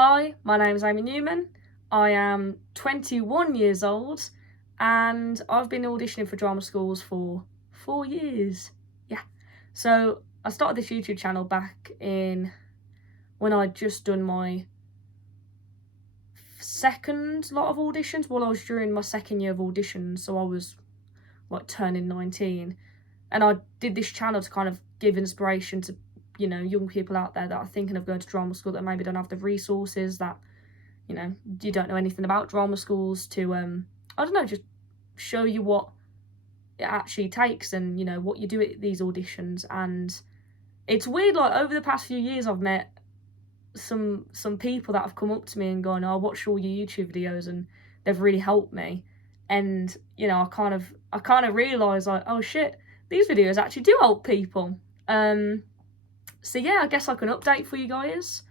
Hi, my name is Amy Newman. I am 21 years old and I've been auditioning for drama schools for 4 years. Yeah. So I started this YouTube channel back in when I'd just done my second lot of auditions. Well, I was during my second year of auditions, so I was like turning 19. And I did this channel to kind of give inspiration to, young people out there that are thinking of going to drama school that maybe don't have the resources, that you don't know anything about drama schools, to I don't know, just show you what it actually takes and what you do at these auditions. And it's weird, like over the past few years I've met some people that have come up to me and gone, oh, I watched all your YouTube videos and they've really helped me. And I kind of realised, like, oh shit, these videos actually do help people. So yeah, I guess I can update for you guys.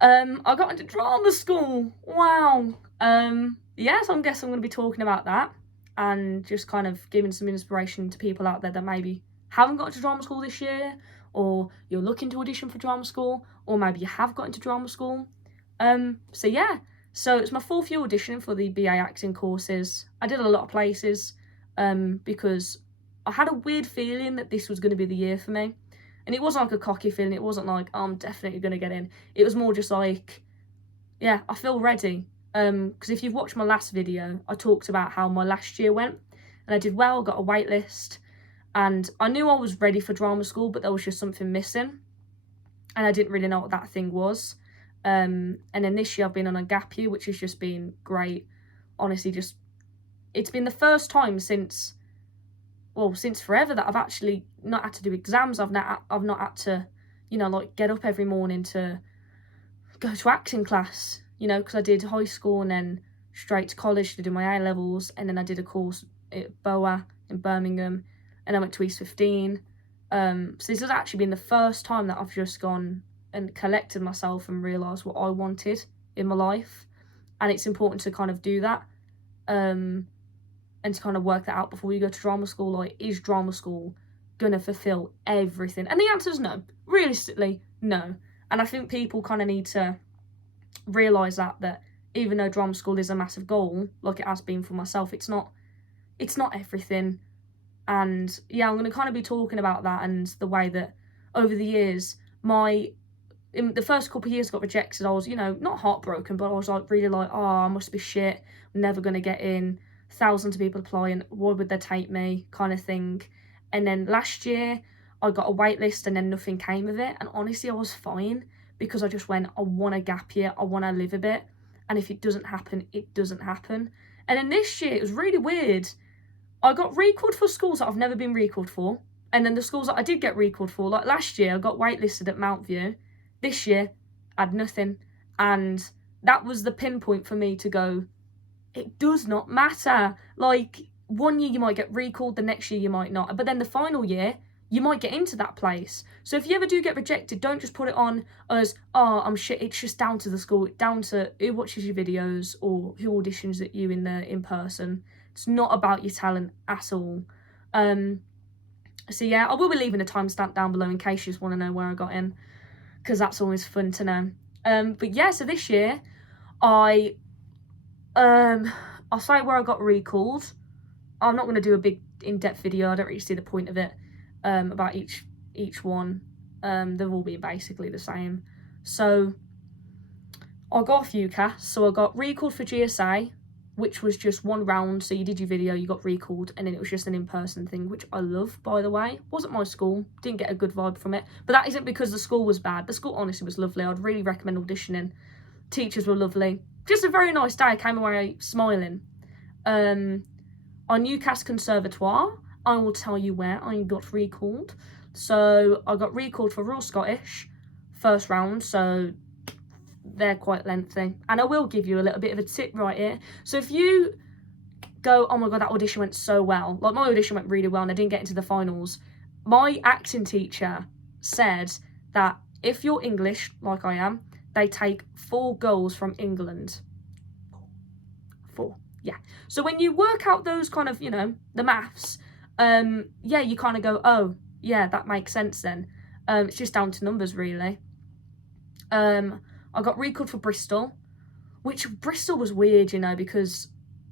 I got into drama school. Wow. Yeah, so I guess I'm going to be talking about that and just kind of giving some inspiration to people out there that maybe haven't got into drama school this year, or you're looking to audition for drama school, or maybe you have got into drama school. So yeah, so it's my fourth year auditioning for the BA acting courses. I did a lot of places because I had a weird feeling that this was going to be the year for me. And it wasn't like a cocky feeling. It wasn't like, oh, I'm definitely going to get in. It was more just like, yeah, I feel ready. Because if you've watched my last video, I talked about how my last year went. And I did well, got a wait list. And I knew I was ready for drama school, but there was just something missing. And I didn't really know what that thing was. And then this year I've been on a gap year, which has just been great. Honestly, it's been the first time since forever that I've actually not had to do exams. I've not had to, like get up every morning to go to acting class, because I did high school and then straight to college to do my A-levels, and then I did a course at BOA in Birmingham, and I went to East 15. So this has actually been the first time that I've just gone and collected myself and realised what I wanted in my life. And it's important to kind of do that. And to kind of work that out before you go to drama school. Like, is drama school gonna fulfill everything? And the answer is no. Realistically, no. And I think people kind of need to realise that even though drama school is a massive goal, like it has been for myself, it's not everything. And yeah, I'm going to kind of be talking about that and the way that over the years, in the first couple of years got rejected. I was, not heartbroken, but I was like really like, oh, I must be shit. I'm never going to get in. Thousands of people applying, why would they take me, kind of thing. And then last year I got a wait list and then nothing came of it, and honestly I was fine, because I just went, I want a gap year, I want to live a bit, and if it doesn't happen, it doesn't happen. And then this year it was really weird. I got recalled for schools that I've never been recalled for, and then the schools that I did get recalled for, like last year I got waitlisted at Mount View, this year I had nothing. And that was the pinpoint for me to go, it does not matter. Like, one year you might get recalled, the next year you might not. But then the final year, you might get into that place. So if you ever do get rejected, don't just put it on as, oh, I'm shit. It's just down to the school, down to who watches your videos or who auditions at you in person. It's not about your talent at all. So yeah, I will be leaving a timestamp down below in case you just want to know where I got in, because that's always fun to know. But yeah, so this year, I'll say where I got recalled. I'm not going to do a big in-depth video. I don't really see the point of it about each one. They've all been basically the same. So I got a few casts. So I got recalled for GSA, which was just one round. So you did your video, you got recalled, and then it was just an in-person thing, which I love, by the way. Wasn't my school. Didn't get a good vibe from it. But that isn't because the school was bad. The school honestly was lovely. I'd really recommend auditioning. Teachers were lovely. Just a very nice day. I came away smiling. On Newcastle Conservatoire, I will tell you where I got recalled. So I got recalled for Royal Scottish, first round, so they're quite lengthy. And I will give you a little bit of a tip right here. So if you go, oh my god, that audition went so well. Like, my audition went really well and I didn't get into the finals. My acting teacher said that if you're English, like I am, they take 4 girls from England. 4, yeah. So when you work out those kind of, the maths, yeah, you kind of go, oh, yeah, that makes sense then. It's just down to numbers, really. I got recalled for Bristol, which Bristol was weird, you know, because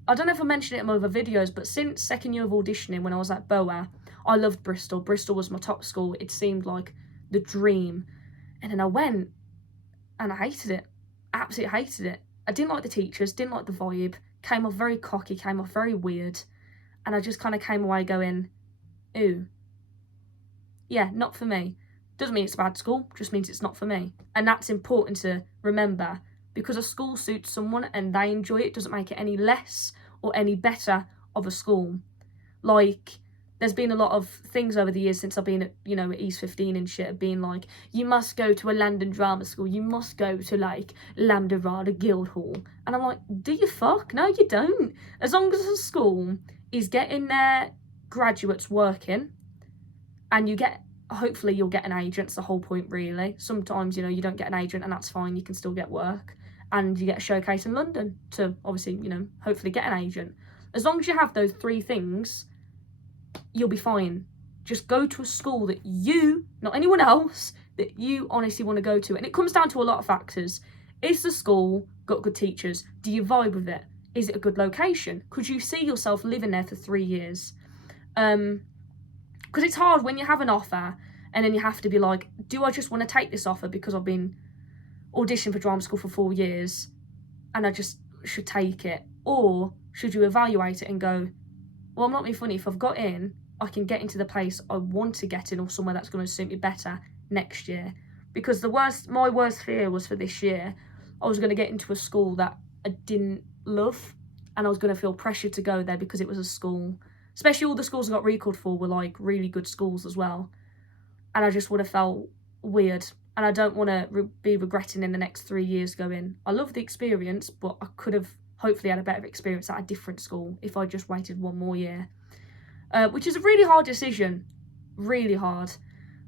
I don't know if I mentioned it in my other videos, but since second year of auditioning when I was at BOA, I loved Bristol. Bristol was my top school. It seemed like the dream. And then I went and I hated it. Absolutely hated it. I didn't like the teachers, didn't like the vibe, came off very cocky, came off very weird. And I just kind of came away going, ooh, yeah, not for me. Doesn't mean it's a bad school, just means it's not for me. And that's important to remember, because a school suits someone and they enjoy it doesn't make it any less or any better of a school. Like, there's been a lot of things over the years since I've been at, you know, at East 15 and shit, being like, you must go to a London drama school, you must go to, like, Lambda Rada Guildhall. And I'm like, do you fuck? No, you don't. As long as a school is getting their graduates working, and you get, hopefully you'll get an agent, it's the whole point really. Sometimes, you know, you don't get an agent and that's fine, you can still get work. And you get a showcase in London to, obviously, you know, hopefully get an agent. As long as you have those three things, you'll be fine. Just go to a school that you, not anyone else, that you honestly want to go to. And it comes down to a lot of factors. Is the school got good teachers? Do you vibe with it? Is it a good location? Could you see yourself living there for 3 years? Because it's hard when you have an offer and then you have to be like, do I just want to take this offer because I've been auditioning for drama school for 4 years and I just should take it? Or should you evaluate it and go, well, I'm not being funny, if I've got in, I can get into the place I want to get in or somewhere that's going to suit me better next year. Because my worst fear was for this year, I was going to get into a school that I didn't love and I was going to feel pressured to go there because it was a school. Especially all the schools I got recalled for were like really good schools as well. And I just would have felt weird. And I don't want to be regretting in the next 3 years going, I love the experience, but I could have hopefully had a better experience at a different school if I just waited 1 more year. Which is a really hard decision. Really hard.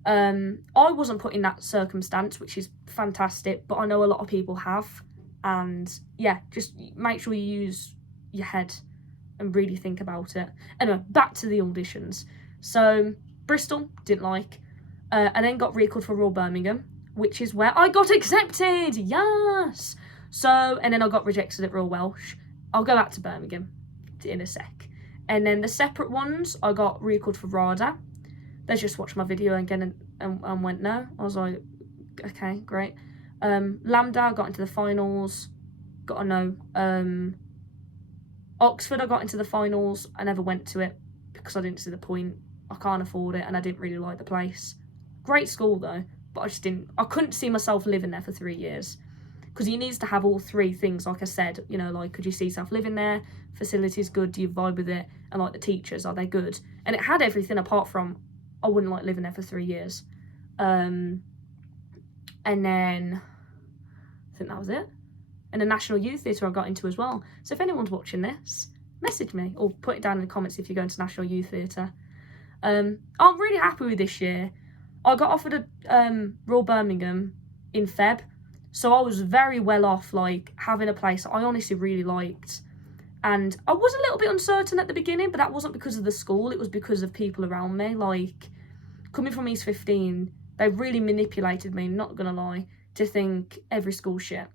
I wasn't put in that circumstance, which is fantastic, but I know a lot of people have. And yeah, just make sure you use your head and really think about it. Anyway, back to the auditions. So, Bristol, didn't like. And then got recalled for Royal Birmingham, which is where I got accepted. Yes! So, and then I got rejected at Royal Welsh. I'll go back to Birmingham in a sec. And then the separate ones, I got recalled for RADA. They just watched my video again and went no. I was like, okay, great. Lambda, got into the finals, got a no. Oxford, I got into the finals. I never went to it because I didn't see the point. I can't afford it and I didn't really like the place. Great school though, but I couldn't see myself living there for 3 years. Because you need to have all three things, like I said, you know, like, could you see yourself living there? Facilities good, do you vibe with it? And like the teachers, are they good? And it had everything apart from, I wouldn't like living there for 3 years. And then, I think that was it. And the National Youth Theatre I got into as well. So if anyone's watching this, message me or put it down in the comments if you're going to National Youth Theatre. I'm really happy with this year. I got offered a Royal Birmingham in Feb. So I was very well off, like, having a place I honestly really liked. And I was a little bit uncertain at the beginning, but that wasn't because of the school. It was because of people around me. Like, coming from East 15, they really manipulated me, not going to lie, to think every school's shit.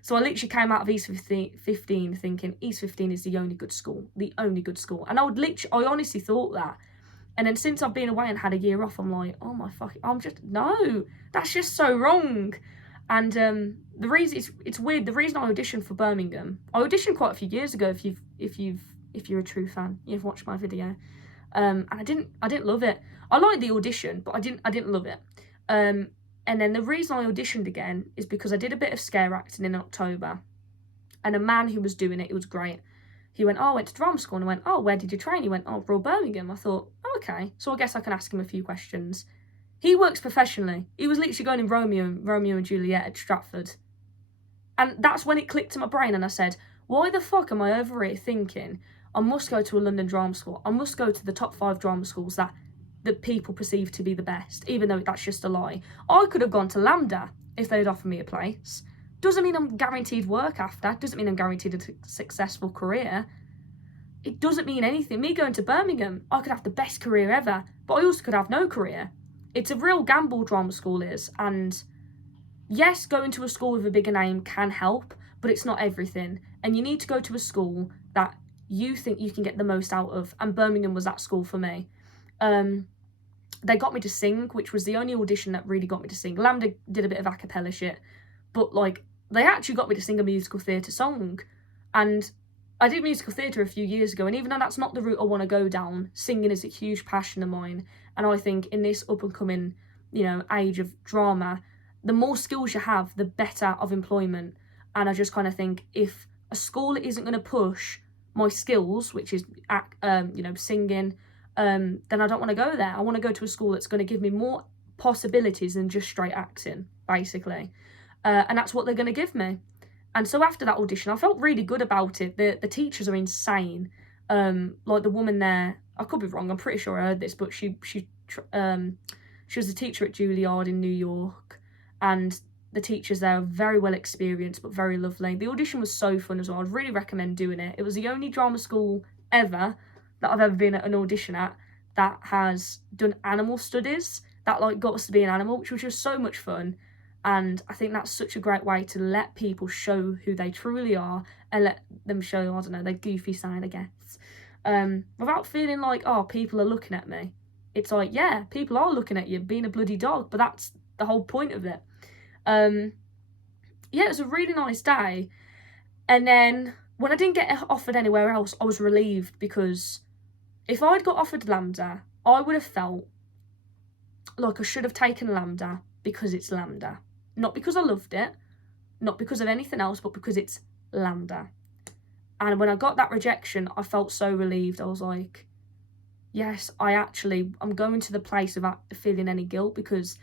So I literally came out of East 15 thinking East 15 is the only good school. The only good school. And I honestly thought that. And then since I've been away and had a year off, I'm like, oh my fuck, no, that's just so wrong. And the reason it's weird. The reason I auditioned for Birmingham, I auditioned quite a few years ago. If you're a true fan, you've watched my video. And I didn't love it. I liked the audition, but I didn't love it. And then the reason I auditioned again is because I did a bit of scare acting in October, and a man who was doing it was great. He went, oh, I went to drama school, and I went, oh, where did you train? He went, oh, Royal Birmingham. I thought, oh, okay, so I guess I can ask him a few questions. He works professionally. He was literally going in Romeo and Juliet at Stratford. And that's when it clicked in my brain and I said, why the fuck am I over here thinking I must go to a London drama school? I must go to the top 5 drama schools that people perceive to be the best, even though that's just a lie. I could have gone to Lambda if they'd offered me a place. Doesn't mean I'm guaranteed work after. Doesn't mean I'm guaranteed a successful career. It doesn't mean anything. Me going to Birmingham, I could have the best career ever, but I also could have no career. It's a real gamble, drama school is, and yes, going to a school with a bigger name can help, but it's not everything. And you need to go to a school that you think you can get the most out of. And Birmingham was that school for me. They got me to sing, which was the only audition that really got me to sing. LAMDA did a bit of a cappella shit, but like they actually got me to sing a musical theatre song. And I did musical theatre a few years ago, and even though that's not the route I want to go down, singing is a huge passion of mine. And I think in this up and coming, age of drama, the more skills you have, the better of employment. And I just kind of think if a school isn't going to push my skills, which is singing, then I don't want to go there. I want to go to a school that's going to give me more possibilities than just straight acting, basically. And that's what they're going to give me. And so after that audition, I felt really good about it. The teachers are insane. Like the woman there, I could be wrong, I'm pretty sure I heard this, but she was a teacher at Juilliard in New York, and the teachers there are very well experienced but very lovely. The audition was so fun as well. I'd really recommend doing it. It was the only drama school ever that I've ever been at an audition at that has done animal studies, that like got us to be an animal, which was just so much fun. And I think that's such a great way to let people show who they truly are and let them show, I don't know, their goofy side, I guess. Without feeling like, oh, people are looking at me. It's like, yeah, people are looking at you being a bloody dog, but that's the whole point of it. Yeah, it was a really nice day. And then when I didn't get offered anywhere else, I was relieved, because if I'd got offered LAMDA, I would have felt like I should have taken LAMDA because it's LAMDA. Not because I loved it, not because of anything else, but because it's LAMDA. And when I got that rejection, I felt so relieved. I was like, yes, I'm going to the place without feeling any guilt, because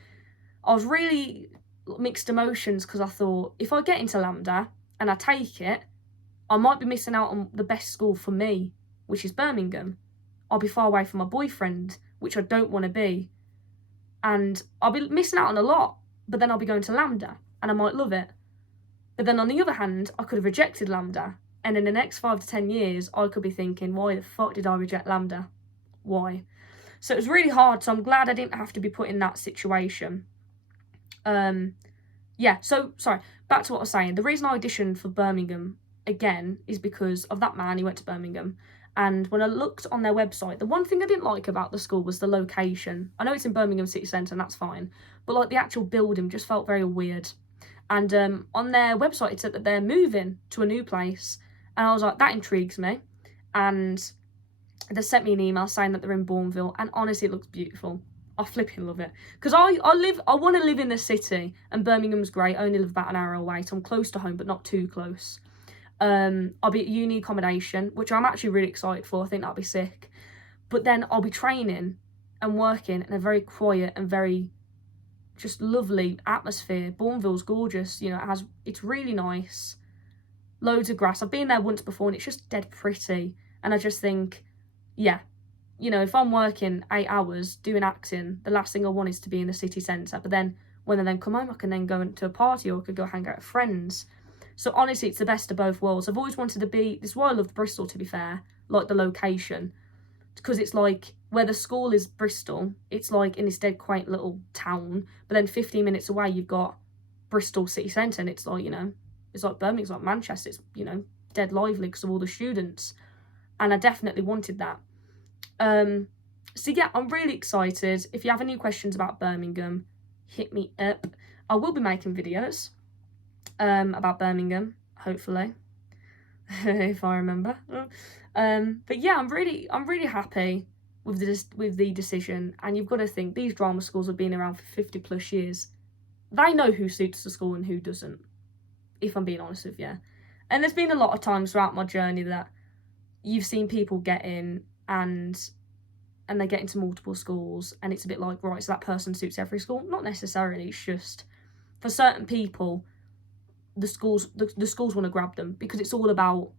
I was really mixed emotions, because I thought, if I get into LAMDA and I take it, I might be missing out on the best school for me, which is Birmingham. I'll be far away from my boyfriend, which I don't want to be. And I'll be missing out on a lot, but then I'll be going to LAMDA and I might love it. But then on the other hand, I could have rejected LAMDA, and in the next 5 to 10 years, I could be thinking, why the fuck did I reject LAMDA? Why? So it was really hard, so I'm glad I didn't have to be put in that situation. Sorry, back to what I was saying. The reason I auditioned for Birmingham again is because of that man. He went to Birmingham. And when I looked on their website, the one thing I didn't like about the school was the location. I know it's in Birmingham City Centre, and that's fine, but like the actual building just felt very weird. And on their website, it said that they're moving to a new place, and I was like, that intrigues me. And they sent me an email saying that they're in Bournville, and honestly, it looks beautiful. I flipping love it, because I want to live in the city, and Birmingham's great. I only live about an hour away, so I'm close to home, but not too close. I'll be at uni accommodation, which I'm actually really excited for. I think that'll be sick. But then I'll be training and working in a very quiet and very just lovely atmosphere. Bournville's gorgeous, it's really nice. Loads of grass. I've been there once before and it's just dead pretty. And I just think, yeah, if I'm working 8 hours doing acting, the last thing I want is to be in the city centre. But then when I then come home, I can then go into a party, or I could go hang out with friends. So honestly, it's the best of both worlds. I've always wanted to be, this is why I loved Bristol, to be fair, like the location. Because it's like, where the school is Bristol, it's like in this dead quaint little town, but then 15 minutes away you've got Bristol city centre, and it's like, it's like Birmingham, it's like Manchester, it's, dead lively because of all the students. And I definitely wanted that. So yeah, I'm really excited. If you have any questions about Birmingham, hit me up. I will be making videos about Birmingham, hopefully, if I remember. But yeah, I'm really happy with the decision. And you've got to think, these drama schools have been around for 50 plus years. They know who suits the school and who doesn't, if I'm being honest with you. And there's been a lot of times throughout my journey that you've seen people get in and they get into multiple schools, and it's a bit like, right, so that person suits every school. Not necessarily. It's just for certain people, the schools want to grab them, because it's all about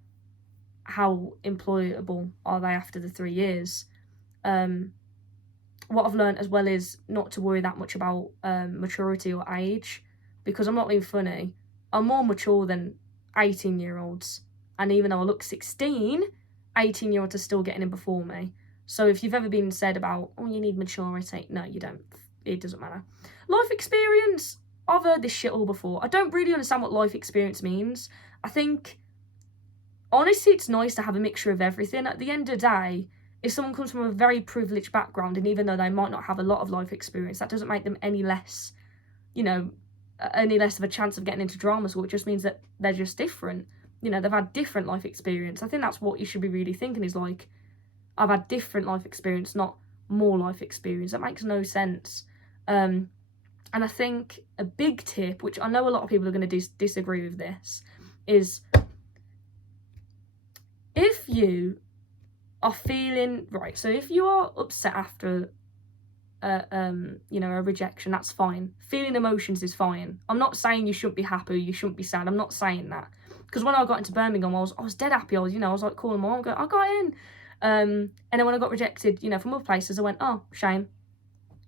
how employable are they after the 3 years. What I've learned as well is not to worry that much about maturity or age, because I'm not being funny, I'm more mature than 18-year-olds, and even though I look 16, 18-year-olds are still getting in before me. So if you've ever been said about, oh, you need maturity, no, you don't. It doesn't matter. Life experience, I've heard this shit all before. I don't really understand what life experience means. I think, honestly, it's nice to have a mixture of everything. At the end of the day, if someone comes from a very privileged background, and even though they might not have a lot of life experience, that doesn't make them any less, any less of a chance of getting into drama school. It just means that they're just different. They've had different life experience. I think that's what you should be really thinking is like, I've had different life experience, not more life experience. That makes no sense. And I think a big tip, which I know a lot of people are going to disagree with this, is if you are feeling, right, so if you are upset after a rejection, that's fine. Feeling emotions is fine. I'm not saying you shouldn't be happy, you shouldn't be sad. I'm not saying that. Because when I got into Birmingham, I was dead happy. I was like calling my mom, going, I got in. And then when I got rejected, from other places, I went, oh, shame.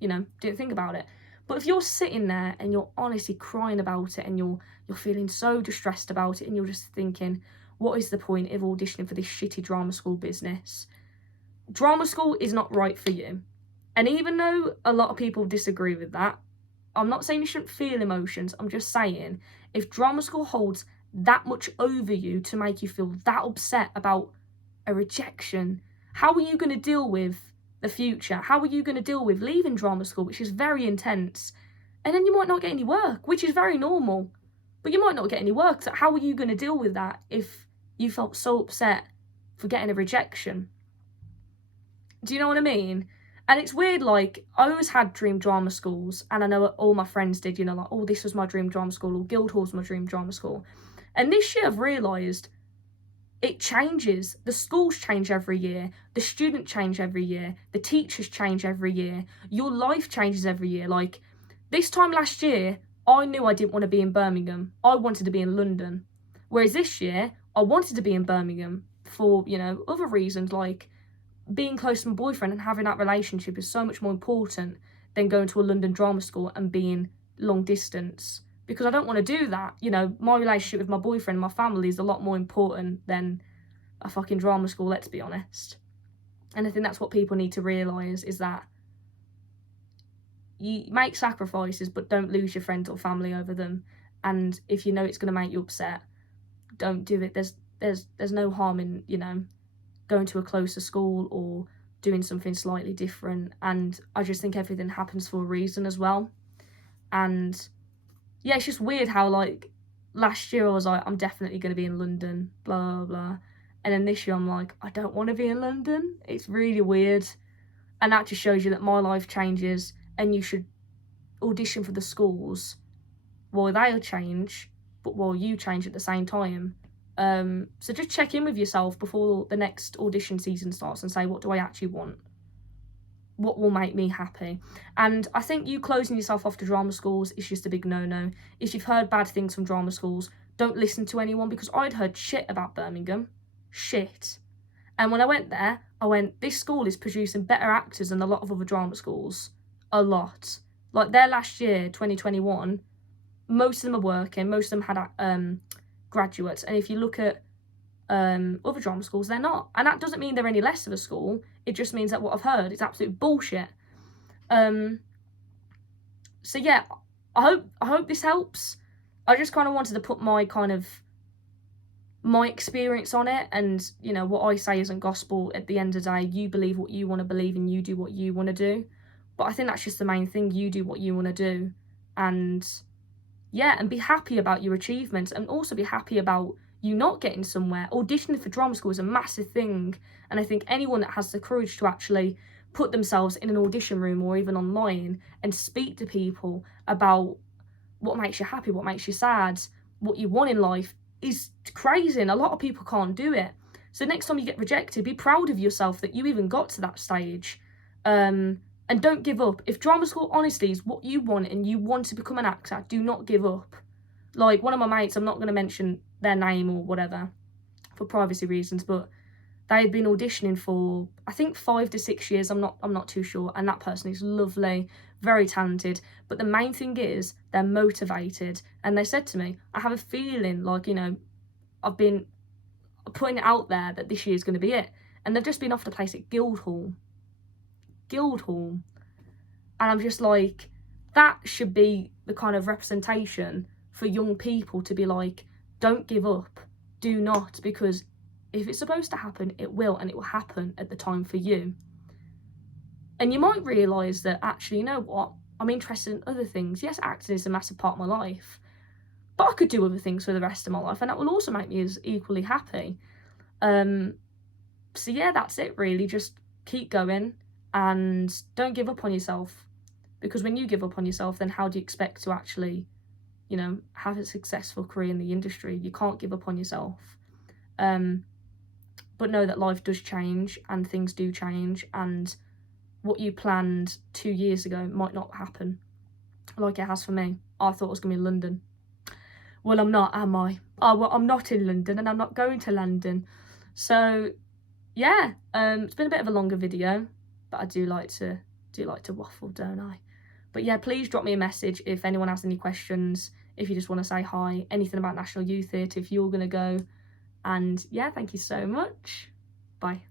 Didn't think about it. But if you're sitting there and you're honestly crying about it and you're feeling so distressed about it and you're just thinking, what is the point of auditioning for this shitty drama school business? Drama school is not right for you. And even though a lot of people disagree with that, I'm not saying you shouldn't feel emotions. I'm just saying, if drama school holds that much over you to make you feel that upset about a rejection, how are you going to deal with the future? How are you going to deal with leaving drama school, which is very intense? And then you might not get any work, which is very normal. But you might not get any work. So how are you going to deal with that if you felt so upset for getting a rejection? Do you know what I mean? And it's weird, like, I always had dream drama schools, and I know all my friends did, like, oh, this was my dream drama school, or Guildhall's my dream drama school. And this year I've realised it changes. The schools change every year. The students change every year. The teachers change every year. Your life changes every year. Like, this time last year, I knew I didn't want to be in Birmingham. I wanted to be in London. Whereas this year, I wanted to be in Birmingham for, other reasons, like being close to my boyfriend and having that relationship is so much more important than going to a London drama school and being long distance. Because I don't want to do that. My relationship with my boyfriend, my family is a lot more important than a fucking drama school, let's be honest. And I think that's what people need to realise, is that you make sacrifices, but don't lose your friends or family over them. And if you know it's going to make you upset, don't do it. There's no harm in, going to a closer school or doing something slightly different. And I just think everything happens for a reason as well. And yeah, it's just weird how, like, last year I was like, I'm definitely going to be in London, blah, blah. And then this year I'm like, I don't want to be in London. It's really weird. And that just shows you that my life changes, and you should audition for the schools while they'll change, but while you change at the same time. So just check in with yourself before the next audition season starts and say, what do I actually want? What will make me happy? And I think you closing yourself off to drama schools is just a big no-no. If you've heard bad things from drama schools, don't listen to anyone, because I'd heard shit about Birmingham. Shit. And when I went there, I went, this school is producing better actors than a lot of other drama schools. A lot. Like, their last year, 2021, most of them are working, most of them had graduates. And if you look at other drama schools, they're not. And that doesn't mean they're any less of a school. It just means that what I've heard is absolute bullshit. So yeah, I hope this helps. I just kind of wanted to put my experience on it, and what I say isn't gospel. At the end of the day, you believe what you want to believe and you do what you want to do. But I think that's just the main thing. You do what you want to do, and yeah, and be happy about your achievements, and also be happy about you not getting somewhere. Auditioning for drama school is a massive thing, and I think anyone that has the courage to actually put themselves in an audition room or even online and speak to people about what makes you happy, what makes you sad, what you want in life is crazy, and a lot of people can't do it. So next time you get rejected, be proud of yourself that you even got to that stage, and don't give up. If drama school honestly is what you want and you want to become an actor, do not give up. Like, one of my mates, I'm not going to mention their name or whatever for privacy reasons, but they had been auditioning for, I think, 5 to 6 years. I'm not too sure. And that person is lovely, very talented. But the main thing is they're motivated. And they said to me, I have a feeling like, I've been putting it out there that this year is going to be it. And they've just been offered a place at Guildhall. And I'm just like, that should be the kind of representation for young people to be like, don't give up, do not, because if it's supposed to happen, it will, and it will happen at the time for you. And you might realise that actually, you know what, I'm interested in other things. Yes, acting is a massive part of my life, but I could do other things for the rest of my life, and that will also make me as equally happy. So yeah, that's it really. Just keep going and don't give up on yourself, because when you give up on yourself, then how do you expect to actually, you know, have a successful career in the industry? You can't give up on yourself. But know that life does change and things do change, and what you planned 2 years ago might not happen like it has for me. I thought it was going to be London. Well, I'm not, am I? Oh, well, I'm not in London, and I'm not going to London. So yeah, it's been a bit of a longer video, but I do like to waffle, don't I? But yeah, please drop me a message if anyone has any questions, if you just want to say hi, anything about National Youth Theatre, if you're going to go. And yeah, thank you so much. Bye.